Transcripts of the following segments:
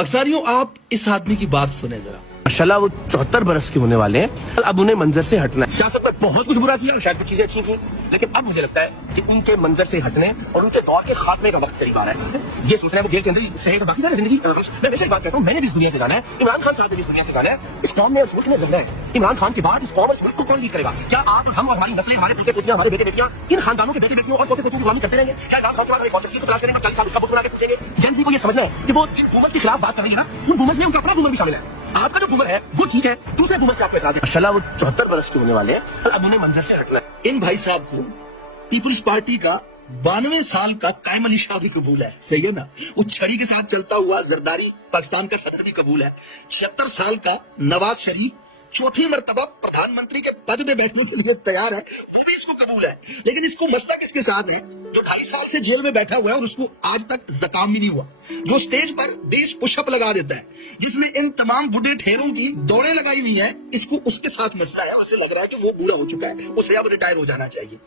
अक्सारियों, आप इस आदमी की बात सुने जरा। माशाल्लाह वो 74 बरस के होने वाले हैं। अब उन्हें मंजर से हटना है। सियासत में बहुत कुछ बुरा किया, शायद कुछ चीजें अच्छी की, लेकिन अब मुझे लगता है कि उनके मंजर से हटने और उनके दौर के खात्मे का वक्त करीब आ रहा है। ये सोच रहे हैं वो जेल के अंदर ही सही तो बाकी सारी जिंदगी। मैं हमेशा बात करता हूँ, मैंने भी इस दुनिया से जाना है, इमरान खान साहब ने भी इस दुनिया से जाना है। इस कौम ने इस मुल्क में रहना है। इमरान खान के बाद इस कौम और इस मुल्क को कौन लीड करेगा? क्या आप और हम और हमारी नस्लें, हमारे पोते पोतियां, हमारे बेटे बेटियां इन खानदानों के बेटे बेटियों और पोते पोतियों की गुलामी करते रहेंगे? क्या इमरान खान के बाद हमें कौन सी तलाश करेंगे? 40 साल उसका बुत बना के पूछेंगे। जेंजी को ये समझना है कि वो जिस बूमर्स के खिलाफ बात कर रही है ना, उन बूमर्स में उनका अपना बूमर भी शामिल है। आपका जो बूमर है वो ठीक है, दूसरे बूमर से आपको एतराज है। माशाल्लाह वो 74 बरस के होने वाले हैं। अब उन्हें मंजर से हटना है। इन भाई साहब को पीपुल्स पार्टी का 92 साल का कायम अली शाह भी कबूल है। सही है ना? वो छड़ी के साथ चलता हुआ जरदारी पाकिस्तान का सदर भी कबूल है। 76 साल का नवाज शरीफ चौथी मर्तबा प्रधानमंत्री के पद में बैठने के लिए तैयार है, वो भी इसको कबूल है। लेकिन इसको मसला किसके साथ है? जो 2.5 साल से जेल में बैठा हुआ है और उसको आज तक जकाम भी नहीं हुआ, जो स्टेज पर 20 पुशअप लगा देता है, जिसने इन तमाम बुढ़े ठेरों की दौड़ें लगाई हुई है, इसको उसके साथ मसला है। उसे लग रहा है कि वो बूढ़ा हो चुका है, उसे अब रिटायर हो जाना चाहिए।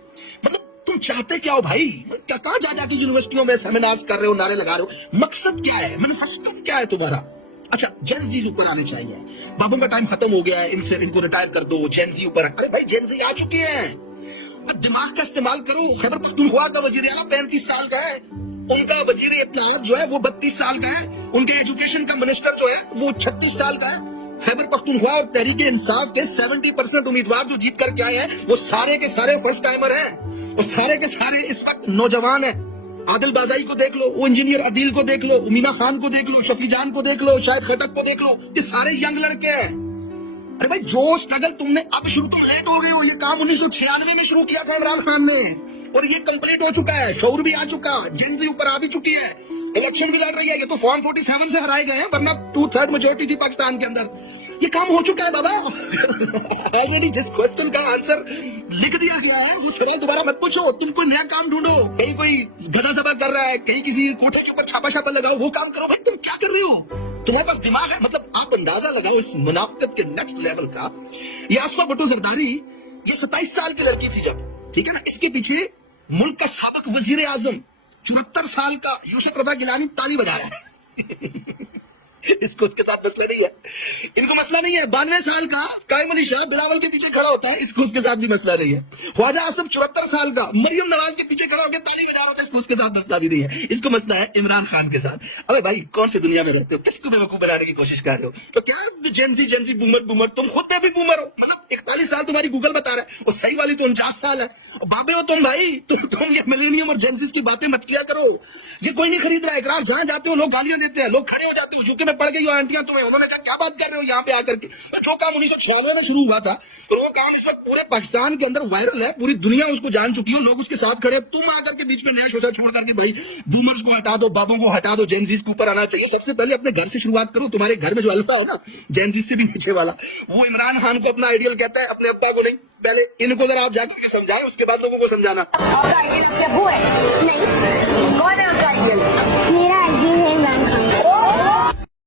मतलब तुम चाहते क्या हो भाई? क्या कहाँ जा जाके यूनिवर्सिटियों में सेमिनार्स कर रहे हो, नारे लगा रहे हो? मकसद क्या है? मैनिफेस्टो क्या है तुम्हारा? अच्छा, जेनजी ऊपर आने चाहिए। बाबू का टाइम खत्म हो गया है, इनको रिटायर कर दो, जेनजी ऊपर। अरे भाई जेनजी आ चुके हैं, दिमाग का इस्तेमाल करो। खैबर पख्तूनख्वा का वजीर आला 35 साल का है, उनका वजीर इत्तलाआत जो है वो 32 साल का है, उनके एजुकेशन का मिनिस्टर जो है वो 36 साल का है। खैबर पख्तूनख्वा और तहरीक इंसाफ के 70% उम्मीदवार जो जीत करके आए हैं वो सारे के सारे फर्स्ट टाइमर हैं, और सारे के सारे इस वक्त नौजवान हैं। आदिल बाज़ाई को देख लो, वो इंजीनियर अदील को देख लो, मीना खान को देख लो, शफी जान को देख लो, शाहिद खटक को देख लो, ये सारे यंग लड़के हैं। अरे भाई जो स्ट्रगल तुमने अब शुरू, तो लेट हो गए हो। ये काम 1996 में शुरू किया था इमरान खान ने, और ये कंप्लीट हो चुका है। शऊर भी आ चुका, जेनजी ऊपर आ भी चुकी है, इलेक्शन भी लड़ रही है। ये तो फॉर्म 47 से हराए गए हैं, वरना 2/3 मेजोरिटी थी पाकिस्तान के अंदर। ये काम हो चुका है बाबा। ऑलरेडी जिस क्वेश्चन का आंसर लिख दिया गया है वो सवाल दोबारा मत पूछो। तुम कोई नया काम ढूंढो, कहीं कोई गधा सभा कर रहा है, कहीं किसी कोठे के ऊपर छापा छापा लगाओ, वो काम करो। भाई तुम क्या कर रहे हो? तुम्हारे पास दिमाग है? मतलब आप अंदाजा लगाओ इस मुनाफिकत के नेक्स्ट लेवल का। ये आसफा भुट्टो जरदारी, ये 27 साल की लड़की थी जब, ठीक है ना, इसके पीछे मुल्क का साबिक वजीर आजम 74 साल का यूसुफ रजा गिलानी ताली बजा रहा है। इसको उसके साथ मसला नहीं है, इनको मसला नहीं है। 92 साल का कायम अली शाह बिलावल के पीछे खड़ा होता है, इसको उसके साथ भी मसला नहीं है। ख्वाजा आसिफ 74 साल का मरियम नवाज के पीछे खड़ा होकर ताली बजा रहा होता है, इसको उसके साथ मसला भी नहीं है। इसको मसला है इमरान खान के साथ। अबे भाई कौन सी दुनिया में रहते हो? किसको बेवकूफ बनाने की कोशिश कर रहे हो? तो क्या जेनजी बूमर, तुम खुद में भी बूमर हो। मतलब 41 साल तुम्हारी गूगल बता रहा है, और सही वाली तो 49 साल है। बाबे हो तुम भाई, तुम ये मिलेनियम और जेनजीज की बातें मत किया करो। ये कोई नहीं खरीद रहा है। इकरार जहां जाते हो लोग गालियां देते हैं, लोग खड़े हो जाते हो। यूके में पड़ गई हो आंटियां तुम्हें, उन्होंने कहा क्या बात कर रहे हो यहाँ पे आकर के? जो काम 1996 में शुरू हुआ था, और वो काम इस वक्त पूरे पाकिस्तान के अंदर वायरल है, पूरी दुनिया उसको जान चुकी है, लोग उसके साथ खड़े। तुम आकर के बीच में नया सोचा छोड़ करके भाई बूमर्स को हटा दो, बाबों को हटा दो, जेनजीज के ऊपर आना चाहिए। सबसे पहले अपने घर से शुरुआत करो। तुम्हारे घर में जो अल्फा है ना, जेनजीज से भी नीचे वाला, वो इमरान खान को अपना आइडियल कहता है, अपने अब्बा को नहीं। पहले इनको जरा आप जाकर समझाएं, उसके बाद लोगों को समझाना।